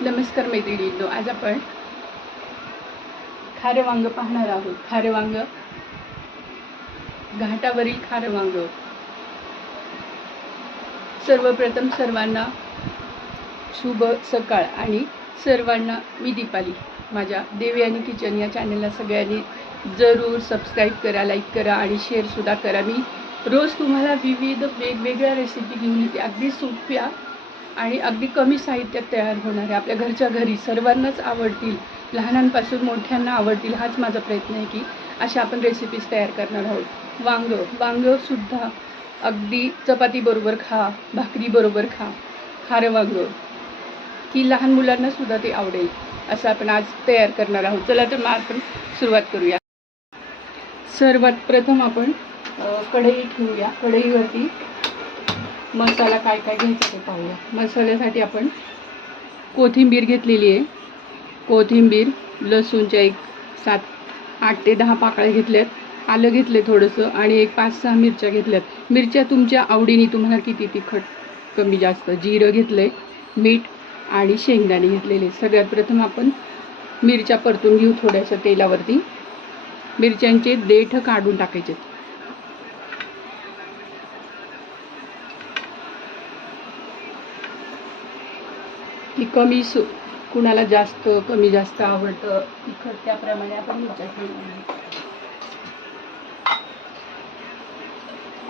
नमस्कार मैत्रिणींनो आज आपण खारे वांग पाहणार आहोत. खारे वांग घाटावरील खारे वांग सर्वप्रथम सर्वांना शुभ सकाळ आणि सर्वांना मी दीपाली. माझ्या देवी आणि किचन या चॅनलला सगळ्यांनी जरूर सबस्क्राईब करा लाईक करा आणि शेअरसुद्धा करा. मी रोज तुम्हाला विविध वेगवेगळ्या रेसिपी घेऊन येते. अगदी सोप्या आणि अगदी कमी साहित्यात तयार होणारे आपल्या घरच्या घरी सर्वांनाच आवडतील लहानांपासून मोठ्यांना आवडतील हाच माझा प्रयत्न आहे की अशा आपण रेसिपीज तयार करणार आहोत. वांगं वांगंसुद्धा अगदी चपातीबरोबर खा भाकरीबरोबर खा खारं वांगं की लहान मुलांनासुद्धा ते आवडेल असं आपण आज तयार करणार आहोत. चला तर मग आपण सुरुवात करूया. सर्वात प्रथम आपण कढई ठेवूया. कढईवरती मसाला काय काय घ्यायचा ते पाहूया. मसाल्यासाठी आपण कोथिंबीर घेतलेली आहे. कोथिंबीर लसूणच्या एक सात आठ ते दहा पाकळ्या घेतल्यात. आलं घेतलं थोडंसं आणि एक पाच सहा मिरच्या घेतल्यात. मिरच्या तुमच्या आवडीने तुम्हाला किती तिखट कमी जास्त? जिरं घेतलं आहे मीठ आणि शेंगदाणे घेतलेले सगळ्यात प्रथम आपण मिरच्या परतून घेऊ थोड्याशा तेलावरती. मिरच्यांचे देठ काढून टाकायचे ती कमी सु कुणाला जास्त कमी जास्त आवडतं तिखट त्याप्रमाणे आपण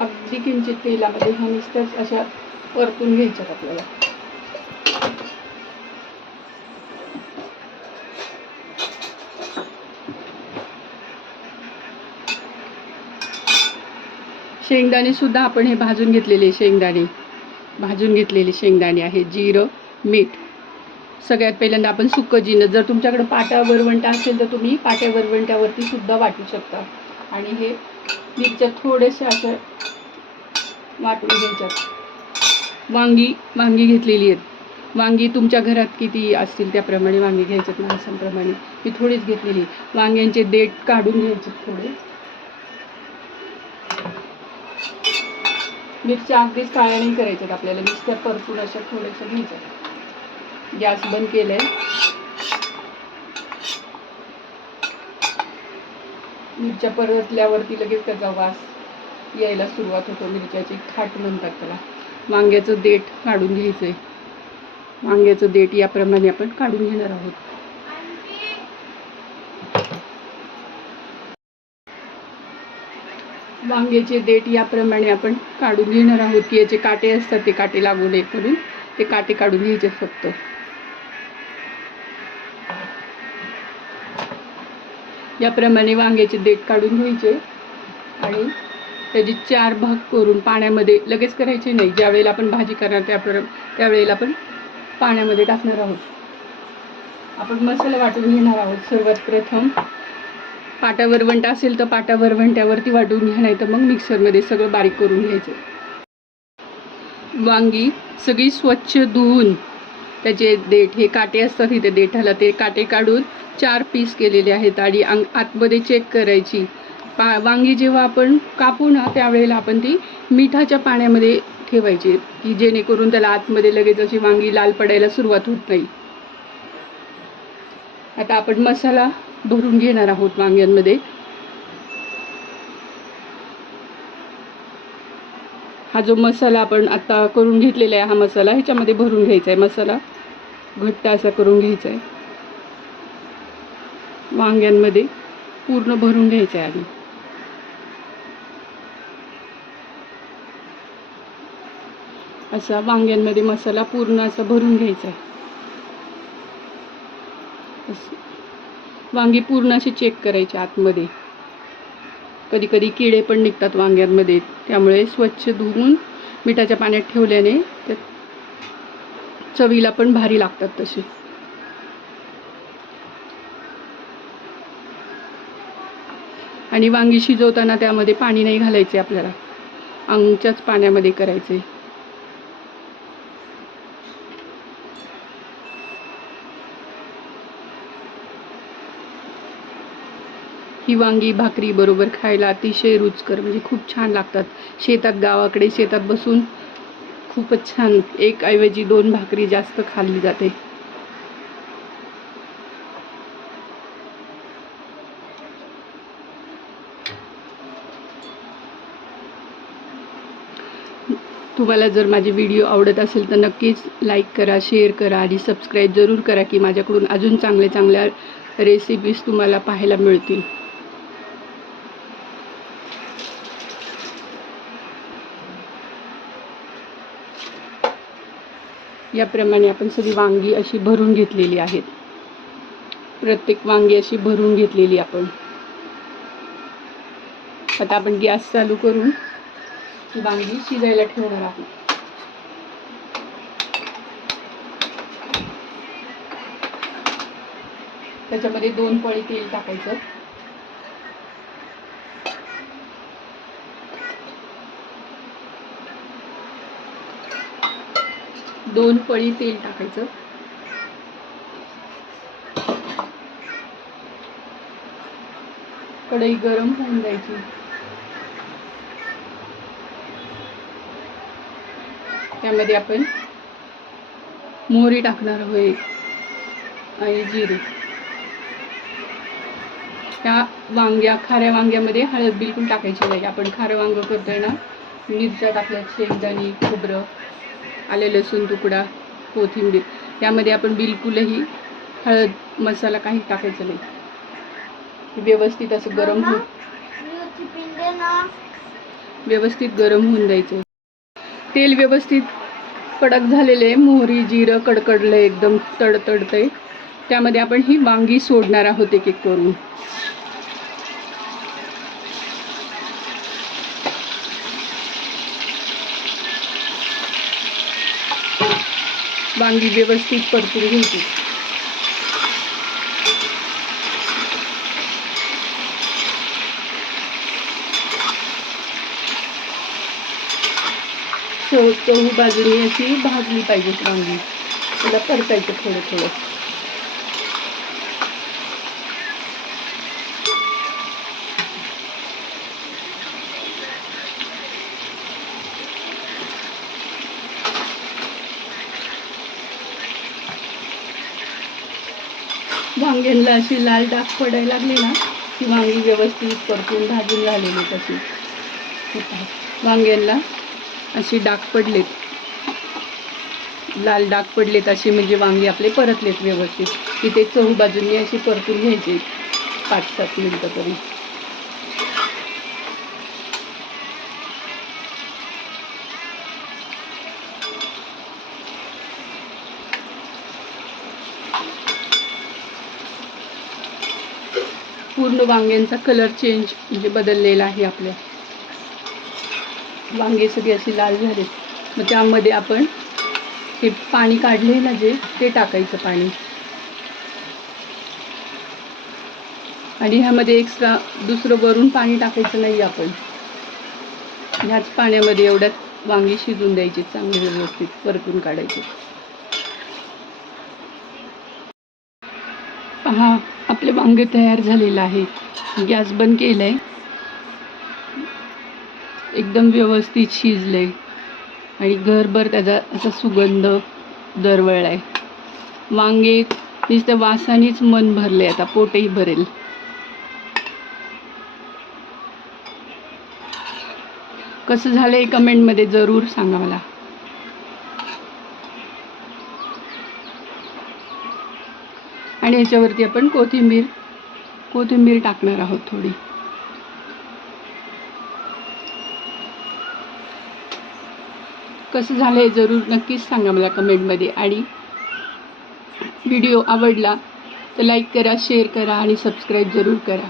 अगदी किंचित तेलामध्ये ह्या नुसत्याच अशा परतून घ्यायच्यात आपल्याला. शेंगदाणे सुद्धा आपण हे भाजून घेतलेले शेंगदाणे. भाजून घेतलेले शेंगदाणे आहे जिरं मीठ सगळ्यात पहिल्यांदा आपण सुकं जिनं जर तुमच्याकडे पाट्या वरवंटा असेल तर तुम्ही पाट्या वरवंट्यावरती सुद्धा वाटू शकता. आणि हे मिरच्या थोड्याशा अशा वाटून घ्यायच्यात. वांगी वांगी घेतलेली आहेत. वांगी तुमच्या घरात किती असतील त्याप्रमाणे वांगी घ्यायच्यात माणसांप्रमाणे मी थोडीच घेतलेली. वांग्यांचे देठ काढून घ्यायचे थोडे. मिरच्या अगदीच काळ्या नाही करायच्यात आपल्याला. मिरच्या परतून अशा थोड्याशा घ्यायच्या गॅस बंद केलाय. मिरच्या परतल्यावरती लगेच त्याचा वास यायला सुरुवात होतो. मिरच्याची खाट म्हणतात त्याला. वांग्याचं देठ काढून घ्यायचंय. वांग्याचं देठ याप्रमाणे आपण काढून घेणार आहोत. वांग्याचे देठ याप्रमाणे आपण काढून घेणार आहोत की याचे काटे असतात ते काटे लागू नये करून ते काटे काढून घ्यायचे फक्त. याप्रमाणे वांग्याचे देठ काढून घ्यायचे आणि त्याचे चार भाग करून पाण्यामध्ये लगेच करायचे नाही. ज्या वेळेला आपण भाजी करणार त्याप्र त्यावेळेला आपण पाण्यामध्ये टाकणार आहोत. आपण मसाला वाटून घेणार आहोत. सर्वात प्रथम पाटा वरवंट असेल तर पाटा वरवंट्यावरती वाटून घ्या नाही तर मग मिक्सरमध्ये सगळं बारीक करून घ्यायचं. वांगी सगळी स्वच्छ धुवून त्याचे देठ हे काटे असतात इथे देठाला ते काटे काढून चार पीस केलेले आहेत आणि अंग आतमध्ये चेक करायची. पा वांगी जेव्हा आपण कापू ना त्यावेळेला आपण ती मिठाच्या पाण्यामध्ये ठेवायची की जेणेकरून त्याला आतमध्ये लगेच अशी वांगी लाल पडायला सुरुवात होत नाही. आता आपण मसाला भरून घेणार आहोत वांग्यांमध्ये. हा जो मसाला आपण आत्ता करून घेतलेला आहे हा मसाला ह्याच्यामध्ये भरून घ्यायचा आहे. मसाला घट्ट असा करून घ्यायचा आहे. वांग्यांमध्ये पूर्ण भरून घ्यायचा आहे आधी. असा वांग्यांमध्ये मसाला पूर्ण असा भरून घ्यायचा आहे. असं. वांगी पूर्ण अशी चेक करायची आतमध्ये. कधी कधी किडे पण निघतात वांग्यांमध्ये. त्यामुळे स्वच्छ धुवून मिठाच्या पाण्यात ठेवल्याने त्या चवीला पण भारी लागतात तसे. आणि वांगी शिजवताना त्यामध्ये पाणी नाही घालायचे आपल्याला. अंगच्याच पाण्यामध्ये करायचे. ही वांगी भाकरी बरोबर खायला अतिशय रुचकर म्हणजे खूप छान लागतात. शेतात गावाकडे शेतात बसून खूपच छान एक ऐवजी दोन भाकरी जास्त खाल्ली जाते. तुम्हाला जर माझे व्हिडिओ आवडत असेल तर नक्कीच लाईक करा शेअर करा आणि सबस्क्राईब जरूर करा की माझ्याकडून अजून चांगल्या चांगल्या रेसिपीज तुम्हाला पाहायला मिळतील. याप्रमाणे आपण सगळी वांगी अशी भरून घेतलेली आहेत. प्रत्येक वांगी अशी भरून घेतलेली आपण. आता आपण गॅस चालू करून ही वांगी शिजायला ठेवणार आहोत. त्याच्यामध्ये दोन पळी तेल टाकायचं. दोन पळी तेल टाकायचं. कढई गरम होऊन द्यायची त्यामध्ये आपण मोहरी टाकणार आहोत आणि जिरे. त्या वांग्या खाऱ्या वांग्यामध्ये हळद बिलकुल टाकायची नाही. आपण खारं वांग करतोय ना मिरच्या टाकल्या शेंगदाणी खोबरं. आले लसूण तुकडा कोथिंबीर. यामध्ये आपण बिलकुलही हळद मसाला काही टाकायचं नाही. व्यवस्थित असं गरम हो व्यवस्थित गरम होऊन द्यायचं. तेल व्यवस्थित कडक झालेले आहे. मोहरी जिरं कडकडलं एकदम तडतडतंय. त्यामध्ये आपण ही वांगी सोडणार आहोत एक एक करून. वांगी व्यवस्थित परतून घ्यायची. चौ चहू बाजूने अशी भाजली पाहिजे वांगी. त्याला परतायचं थोडं थोडं वांग्यांना अशी लाल डाग पडायला लागली ना ती वांगी व्यवस्थित परतून भाजून झालेली तशी. वांग्यांना अशी डाग पडलेत. लाल डाग पडलेत अशी म्हणजे वांगी आपले परतलेत व्यवस्थित. तिथे चहू बाजूंनी अशी परतून घ्यायची पाच सात मिनटं तरी. पूर्ण वांग्यांचा कलर चेंज म्हणजे बदललेला आहे आपल्या. वांगे सगळी अशी लाल झाले मग त्यामध्ये आपण हे पाणी काढले ना जे ते टाकायचं पाणी. आणि ह्यामध्ये एक्स्ट्रा दुसरं वरून पाणी टाकायचं नाही आपण. ह्याच पाण्यामध्ये एवढ्यात वांगी शिजून द्यायची चांगली व्यवस्थित परतून काढायची. पहा आपले वांगे तयार झालेलं आहे. गॅस बंद केलाय. एकदम व्यवस्थित शिजले आणि घरभर त्याचा असा सुगंध दरवळलाय. वांगे नुसत्या वासानेच मन भरले आता पोटही भरेल. कसं झालंय कमेंटमध्ये जरूर सांगा मला. आणि ह्याच्यावरती आपण कोथिंबीर कोथिंबीर टाकणार आहोत थोडी. कसं झालं आहे जरूर नक्कीच सांगा मला कमेंटमध्ये. आणि व्हिडिओ आवडला तर लाईक करा शेअर करा आणि सबस्क्राईब जरूर करा.